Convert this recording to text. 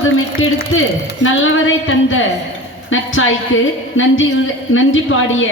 பாடு மெட்டெடுத்து நல்லவரை தந்த நற்றாய்க்கு நன்றி நன்றி பாடிய